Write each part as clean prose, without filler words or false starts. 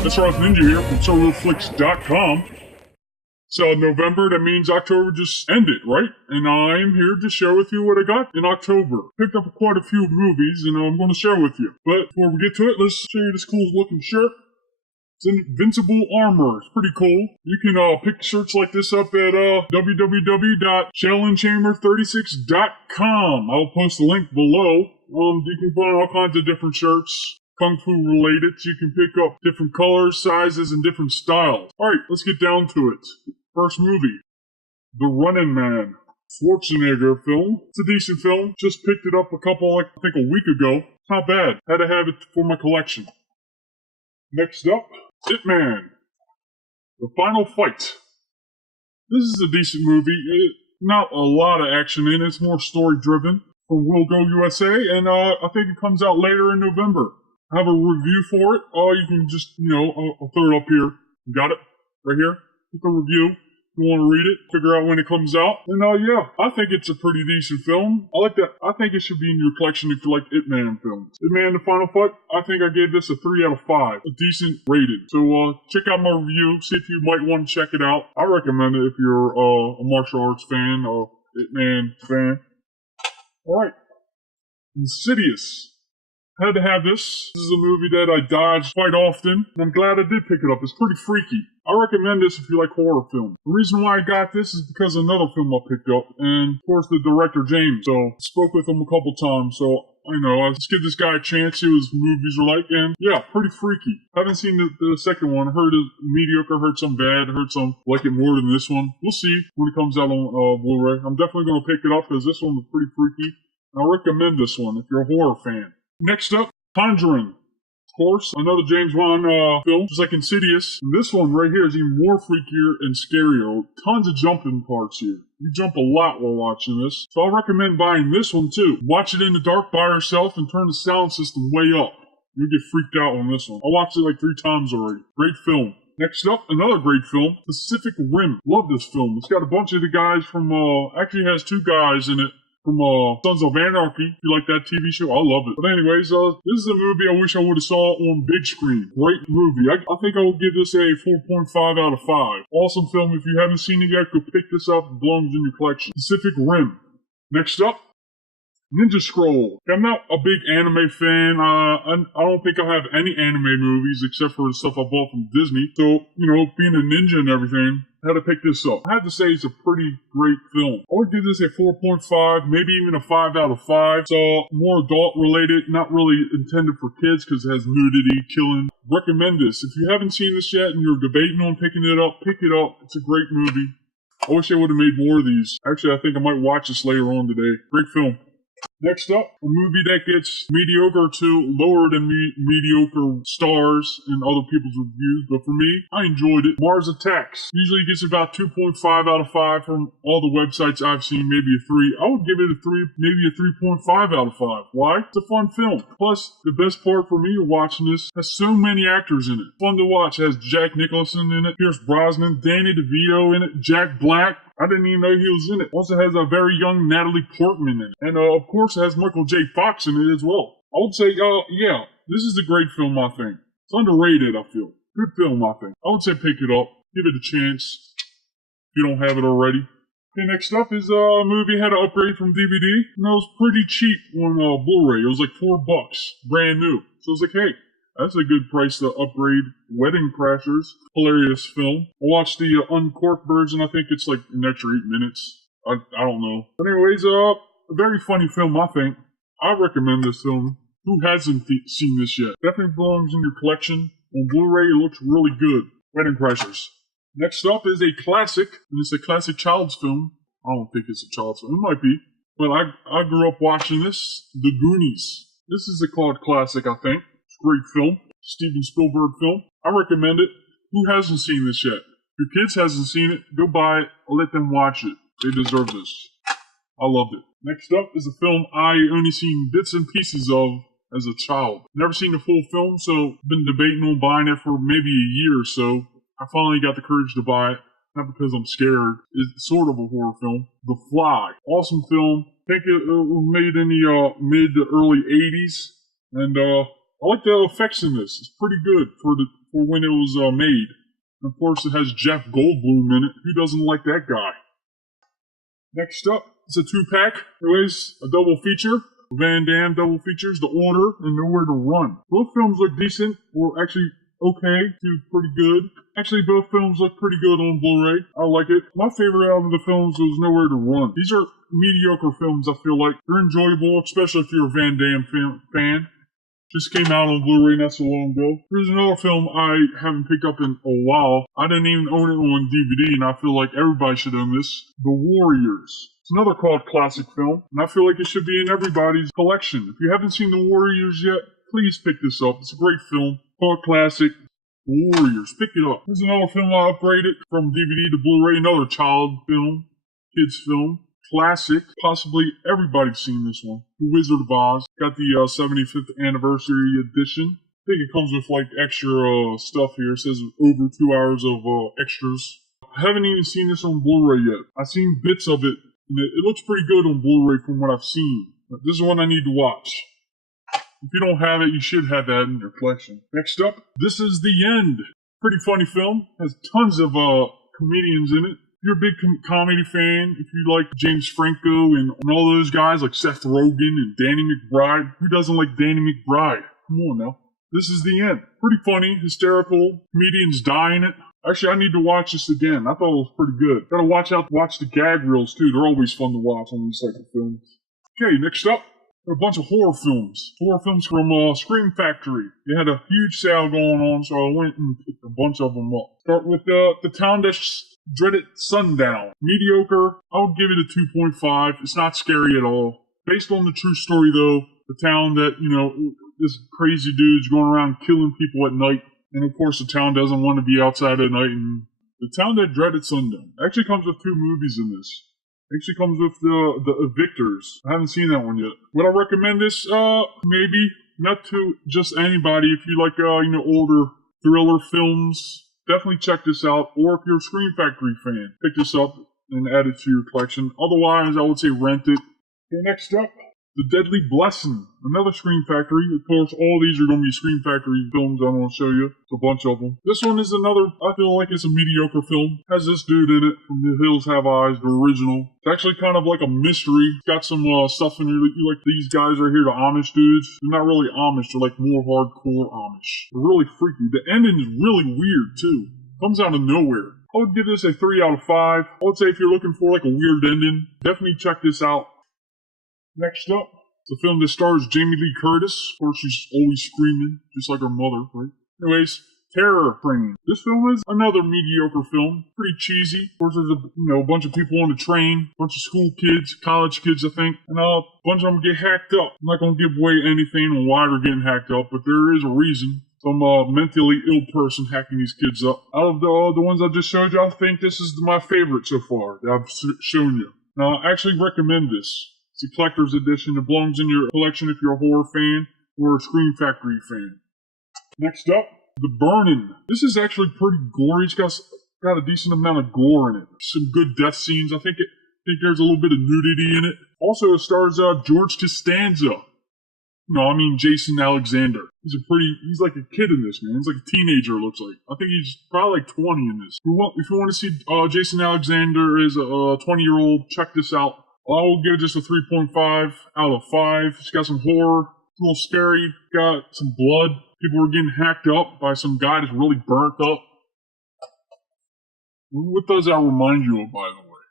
SRF Ninja here from SRFFlix.com. So November, that means October just ended, right? And I'm here to share with you what I got in October. Picked up quite a few movies, and I'm going to share with you. But before we get to it, let's show you this cool looking shirt. It's Invincible Armor. It's pretty cool. You can pick shirts like this up at www.challengemchamber36.com. I'll post the link below. You can find all kinds of different shirts. Kung Fu related, so you can pick up different colors, sizes, and different styles. Alright, let's get down to it. First movie, The Running Man. Schwarzenegger film. It's a decent film. Just picked it up a week ago. It's not bad. Had to have it for my collection. Next up, Hitman. The Final Fight. This is a decent movie. Not a lot of action in it. It's more story driven. From Will Go USA, and I think it comes out later in November. I have a review for it. You can just, I'll throw it up here. You got it? Right here? Click the review. If you want to read it, figure out when it comes out. And yeah, I think it's a pretty decent film. I like that. I think it should be in your collection if you like Hitman films. Hitman The Final Fight, I think I gave this a 3 out of 5. A decent rating. So check out my review. See if you might want to check it out. I recommend it if you're a martial arts fan or Hitman fan. Alright. Insidious. Had to have this. This is a movie that I dodge quite often, and I'm glad I did pick it up. It's pretty freaky. I recommend this if you like horror films. The reason why I got this is because of another film I picked up, and of course the director James. So I spoke with him a couple times, so I know. Let's give this guy a chance, see what his movies are like, and yeah, pretty freaky. Haven't seen the second one. Heard it mediocre, heard some bad, heard some like it more than this one. We'll see when it comes out on Blu-ray. I'm definitely going to pick it up because this one was pretty freaky. I recommend this one if you're a horror fan. Next up, Conjuring. Of course, another James Wan film, just like Insidious. And this one right here is even more freakier and scarier. Tons of jumping parts here. You jump a lot while watching this. So I recommend buying this one too. Watch it in the dark by yourself and turn the sound system way up. You'll get freaked out on this one. I watched it like 3 times already. Great film. Next up, another great film, Pacific Rim. Love this film. It's got a bunch of the guys from, actually has 2 guys in it. From Sons of Anarchy, if you like that TV show, I love it. But anyways, this is a movie I wish I would have saw on big screen. Great movie. I think I will give this a 4.5 out of 5. Awesome film. If you haven't seen it yet, go pick this up. It belongs in your collection. Pacific Rim. Next up, Ninja Scroll. I'm not a big anime fan. I don't think I have any anime movies except for the stuff I bought from Disney. So, being a ninja and everything, I had to pick this up. I have to say it's a pretty great film. I would give this a 4.5, maybe even a 5 out of 5. So, more adult related, not really intended for kids because it has nudity, killing. Recommend this. If you haven't seen this yet and you're debating on picking it up, pick it up. It's a great movie. I wish I would have made more of these. Actually, I think I might watch this later on today. Great film. Next up, a movie that gets mediocre to lower than mediocre stars in other people's reviews, but for me, I enjoyed it. Mars Attacks. Usually gets about 2.5 out of 5 from all the websites I've seen, maybe a 3. I would give it a 3, maybe a 3.5 out of 5. Why? It's a fun film. Plus, the best part for me watching this has so many actors in it. Fun to watch. It has Jack Nicholson in it, Pierce Brosnan, Danny DeVito in it, Jack Black. I didn't even know he was in it. Also has a very young Natalie Portman in it. And of course it has Michael J. Fox in it as well. I would say, yeah, this is a great film, I think. It's underrated, I feel. Good film, I think. I would say pick it up. Give it a chance if you don't have it already. Okay, next up is a movie I had to upgrade from DVD. And it was pretty cheap on Blu-ray. It was like $4, brand new. So I was like, hey, that's a good price to upgrade. Wedding Crashers. Hilarious film. I watched the uncorked version. I think it's like an extra 8 minutes. I don't know. But anyways, a very funny film, I think. I recommend this film. Who hasn't seen this yet? Definitely belongs in your collection. On Blu-ray, it looks really good. Wedding Crashers. Next up is a classic, and it's a classic child's film. I don't think it's a child's film. It might be. But I grew up watching this. The Goonies. This is a cult classic, I think. Great film. Steven Spielberg film. I recommend it. Who hasn't seen this yet? If your kids hasn't seen it, go buy it or let them watch it. They deserve this. I loved it. Next up is a film I only seen bits and pieces of as a child. Never seen the full film, so been debating on buying it for maybe a year or so. I finally got the courage to buy it. Not because I'm scared. It's sort of a horror film. The Fly. Awesome film. I think it was made in the mid to early 80s. And I like the effects in this. It's pretty good for when it was made. And of course, it has Jeff Goldblum in it. Who doesn't like that guy? Next up, it's a 2-pack. Anyways, a double feature. Van Damme double features, The Order and Nowhere to Run. Both films look decent, or actually okay to pretty good. Actually, both films look pretty good on Blu-ray. I like it. My favorite out of the films was Nowhere to Run. These are mediocre films, I feel like. They're enjoyable, especially if you're a Van Damme fan. Just came out on Blu-ray not so long ago. Here's another film I haven't picked up in a while. I didn't even own it on DVD, and I feel like everybody should own this. The Warriors. It's another cult classic film, and I feel like it should be in everybody's collection. If you haven't seen The Warriors yet, please pick this up. It's a great film. Cult classic. Warriors. Pick it up. Here's another film I upgraded from DVD to Blu-ray. Another child film. Kids film. Classic. Possibly everybody's seen this one. The Wizard of Oz. Got the 75th anniversary edition. I think it comes with like extra stuff here. It says over 2 hours of extras. I haven't even seen this on Blu-ray yet. I've seen bits of it. It looks pretty good on Blu-ray from what I've seen. But this is one I need to watch. If you don't have it, you should have that in your collection. Next up, This Is the End. Pretty funny film. Has tons of comedians in it. If you're a big comedy fan, if you like James Franco and all those guys like Seth Rogen and Danny McBride, who doesn't like Danny McBride? Come on now. This is the end. Pretty funny, hysterical. Comedians die in it. Actually, I need to watch this again. I thought it was pretty good. Gotta watch the gag reels too. They're always fun to watch on these type of films. Okay, next up, a bunch of horror films. Horror films from Scream Factory. They had a huge sale going on, so I went and picked a bunch of them up. Start with The Town That Dreaded Sundown. Mediocre. I would give it a 2.5. It's not scary at all. Based on the true story though, the town that, this crazy dude's going around killing people at night. And of course, the town doesn't want to be outside at night. And The Town That Dreaded Sundown actually comes with 2 movies in this. Actually comes with the Evictors. I haven't seen that one yet. Would I recommend this? Maybe. Not to just anybody. If you like, older thriller films, definitely check this out. Or if you're a Scream Factory fan, pick this up and add it to your collection. Otherwise, I would say rent it. Okay, next up. The Deadly Blessing, another Scream Factory. Of course, all these are going to be Scream Factory films I'm going to show you. It's a bunch of them. This one is another, I feel like it's a mediocre film. Has this dude in it from The Hills Have Eyes, the original. It's actually kind of like a mystery. It's got some stuff in here that you like. These guys right here, the Amish dudes. They're not really Amish. They're like more hardcore Amish. They're really freaky. The ending is really weird, too. Comes out of nowhere. I would give this a 3 out of 5. I would say if you're looking for like a weird ending, definitely check this out. Next up, it's a film that stars Jamie Lee Curtis. Of course, she's always screaming, just like her mother, right? Anyways, Terror Train. This film is another mediocre film. Pretty cheesy. Of course, there's a bunch of people on the train. A bunch of school kids, college kids, I think. And a bunch of them get hacked up. I'm not going to give away anything on why they're getting hacked up, but there is a reason. Some mentally ill person hacking these kids up. Out of the ones I just showed you, I think this is my favorite so far that I've shown you. Now, I actually recommend this. It's a collector's edition. It belongs in your collection if you're a horror fan or a Scream Factory fan. Next up, The Burning. This is actually pretty gory. It's got a decent amount of gore in it. Some good death scenes. I think there's a little bit of nudity in it. Also, it stars George Costanza. No, I mean Jason Alexander. He's like a kid in this, man. He's like a teenager, it looks like. I think he's probably like 20 in this. If you want to see Jason Alexander as a 20-year-old, check this out. I will give this a 3.5 out of 5. It's got some horror, a little scary, got some blood. People are getting hacked up by some guy that's really burnt up. What does that remind you of, by the way?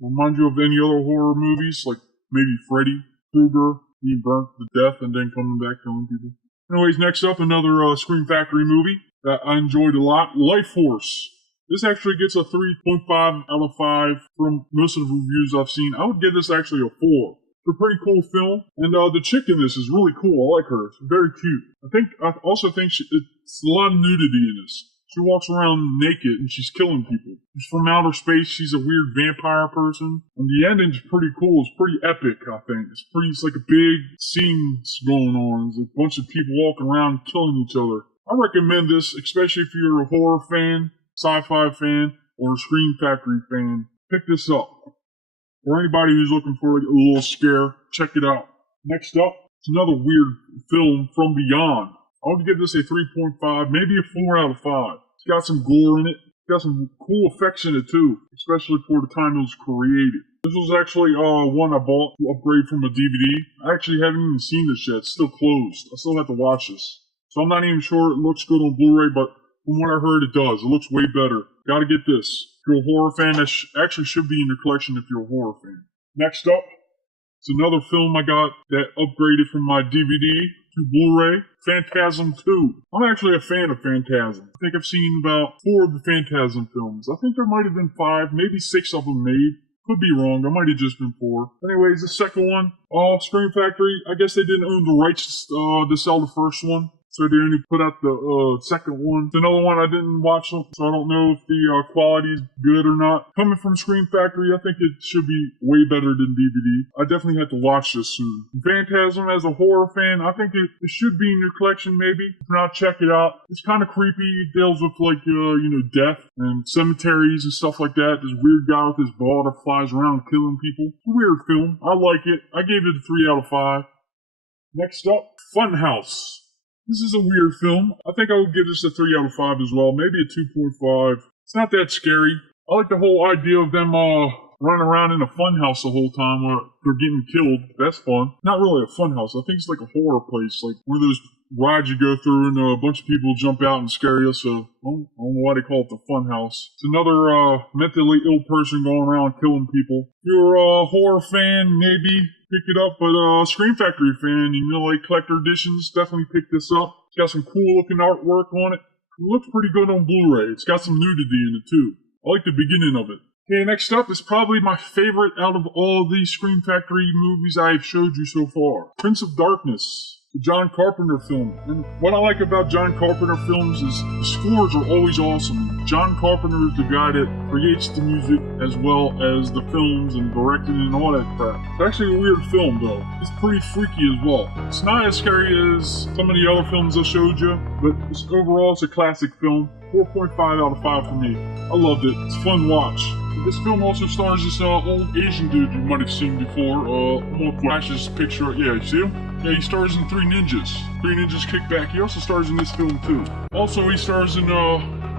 Remind you of any other horror movies? Like maybe Freddy Krueger being burnt to death and then coming back killing people? Anyways, next up, another Scream Factory movie that I enjoyed a lot, Life Force. This actually gets a 3.5 out of 5 from most of the reviews I've seen. I would give this actually a 4. It's a pretty cool film, and the chick in this is really cool. I like her. It's very cute. I also think it's a lot of nudity in this. She walks around naked and she's killing people. She's from outer space. She's a weird vampire person. And the ending's pretty cool. It's pretty epic, I think. It's like a big scene going on. There's a bunch of people walking around killing each other. I recommend this, especially if you're a horror fan, sci-fi fan, or a Scream Factory fan. Pick this up. For anybody who's looking for a little scare, check it out. Next up, it's another weird film, From Beyond. I would give this a 3.5, maybe a 4 out of 5. It's got some gore in it. It's got some cool effects in it too, especially for the time it was created. This was actually one I bought to upgrade from a DVD. I actually haven't even seen this yet. It's still closed. I still have to watch this. So I'm not even sure it looks good on Blu-ray, but from what I heard, it does. It looks way better. Gotta get this. If you're a horror fan, that actually should be in your collection if you're a horror fan. Next up, it's another film I got that upgraded from my DVD to Blu-ray, Phantasm 2. I'm actually a fan of Phantasm. I think I've seen about 4 of the Phantasm films. I think there might have been 5, maybe 6 of them made. Could be wrong. I might have just been 4. Anyways, the second one, Scream Factory, I guess they didn't own the rights to sell the first one. So they only put out the second one. It's another one I didn't watch, so I don't know if the quality's good or not. Coming from Scream Factory, I think it should be way better than DVD. I definitely have to watch this soon. Phantasm, as a horror fan, I think it should be in your collection maybe. If not, check it out. It's kind of creepy. It deals with like, death and cemeteries and stuff like that. This weird guy with his ball that flies around killing people. It's a weird film. I like it. I gave it a 3 out of 5. Next up, Funhouse. This is a weird film. I think I would give this a 3 out of 5 as well. Maybe a 2.5. It's not that scary. I like the whole idea of them running around in a funhouse the whole time where they're getting killed. That's fun. Not really a funhouse. I think it's like a horror place. Like one of those rides you go through and a bunch of people jump out and scare you. So I don't know why they call it the funhouse. It's another mentally ill person going around killing people. If you're a horror fan, maybe pick it up, but Scream Factory fan, like collector editions, definitely pick this up. It's got some cool looking artwork on it. It looks pretty good on Blu-ray. It's got some nudity in it too. I like the beginning of it. Okay, next up is probably my favorite out of all of these Scream Factory movies I have showed you so far. Prince of Darkness. The John Carpenter film. And what I like about John Carpenter films is the scores are always awesome. John Carpenter is the guy that creates the music as well as the films and directing and all that crap. It's actually a weird film though. It's pretty freaky as well. It's not as scary as some of the other films I showed you, but overall it's a classic film. 4.5 out of 5 for me. I loved it. It's a fun watch. This film also stars this old Asian dude you might have seen before. I'm gonna flash his picture. Yeah, you see him? Yeah, he stars in Three Ninjas. Three Ninjas Kickback. He also stars in this film too. Also, he stars in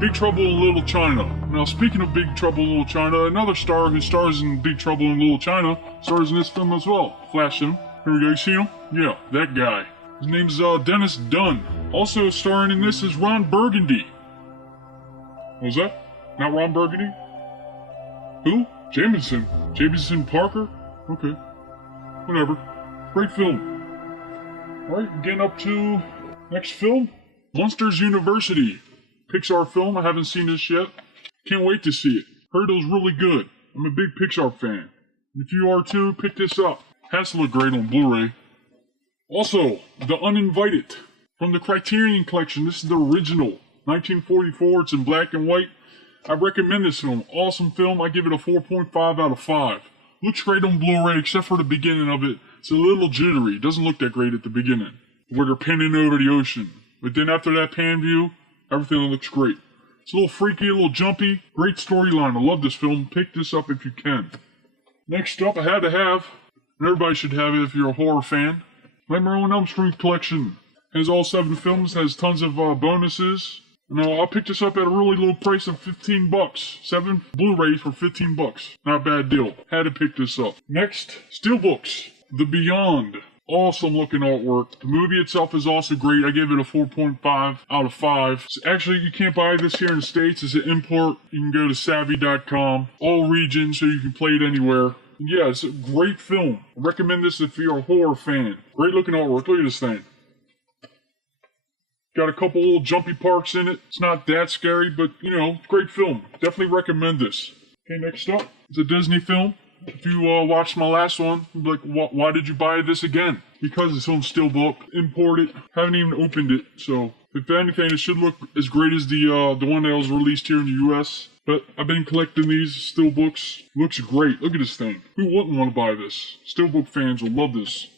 Big Trouble in Little China. Now, speaking of Big Trouble in Little China, another star who stars in Big Trouble in Little China stars in this film as well. Flash him. Here we go. You see him? Yeah, that guy. His name's Dennis Dunn. Also starring in this is Ron Burgundy. What was that? Not Ron Burgundy? Who? Jameson. Jameson Parker? Okay. Whatever. Great film. Alright, getting up to next film. Monsters University. Pixar film. I haven't seen this yet. Can't wait to see it. Heard it was really good. I'm a big Pixar fan. If you are too, pick this up. Has to look great on Blu-ray. Also, The Uninvited. From the Criterion Collection. This is the original. 1944. It's in black and white. I recommend this film. Awesome film. I give it a 4.5 out of 5. Looks great on Blu-ray except for the beginning of it. It's a little jittery. It doesn't look that great at the beginning, where they're panning over the ocean. But then after that pan view, everything looks great. It's a little freaky, a little jumpy. Great storyline. I love this film. Pick this up if you can. Next up, I had to have, and everybody should have it if you're a horror fan, Nightmare on Elm Street collection. Has all 7 films, has tons of bonuses. And I'll pick this up at a really low price of $15. 7 Blu-rays for $15. Not a bad deal. Had to pick this up. Next, Steelbooks. The Beyond. Awesome looking artwork. The movie itself is also great. I gave it a 4.5 out of 5. Actually, you can't buy this here in the States. It's an import. You can go to savvy.com. All regions, so you can play it anywhere. Yeah, it's a great film. I recommend this if you're a horror fan. Great looking artwork. Look at this thing. Got a couple little jumpy parts in it. It's not that scary, but, great film. Definitely recommend this. Okay, next up. It's a Disney film. If you watched my last one, you'll be like, why did you buy this again? Because it's on Steelbook. Imported. Haven't even opened it. So, if anything, it should look as great as the one that was released here in the U.S. But I've been collecting these Steelbooks. Looks great. Look at this thing. Who wouldn't want to buy this? Steelbook fans will love this.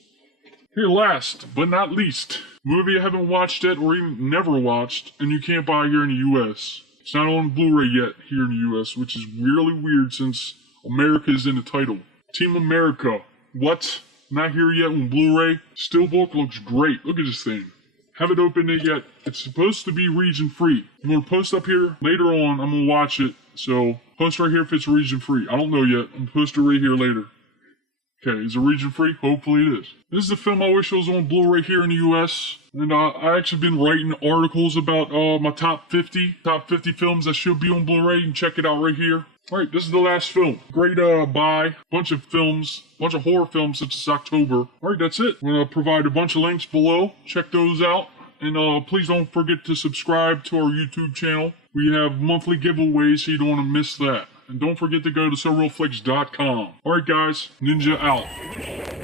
Here, last but not least, movie I haven't watched yet or even never watched, and you can't buy here in the U.S. It's not on Blu-ray yet here in the U.S., which is really weird since America is in the title. Team America. What? Not here yet on Blu-ray? Steelbook looks great. Look at this thing. Haven't opened it yet. It's supposed to be region free. I'm going to post up here later on. I'm going to watch it. So post right here if it's region free. I don't know yet. I'm going to post it right here later. Okay, is it region free? Hopefully it is. This is the film I wish it was on Blu-ray here in the US. And I actually been writing articles about my top 50 films that should be on Blu-ray. You can check it out right here. Alright, this is the last film. Great buy. Bunch of films. Bunch of horror films since October. Alright, that's it. I'm going to provide a bunch of links below. Check those out. And please don't forget to subscribe to our YouTube channel. We have monthly giveaways, so you don't want to miss that. And don't forget to go to SRFLix.com. Alright guys, Ninja out.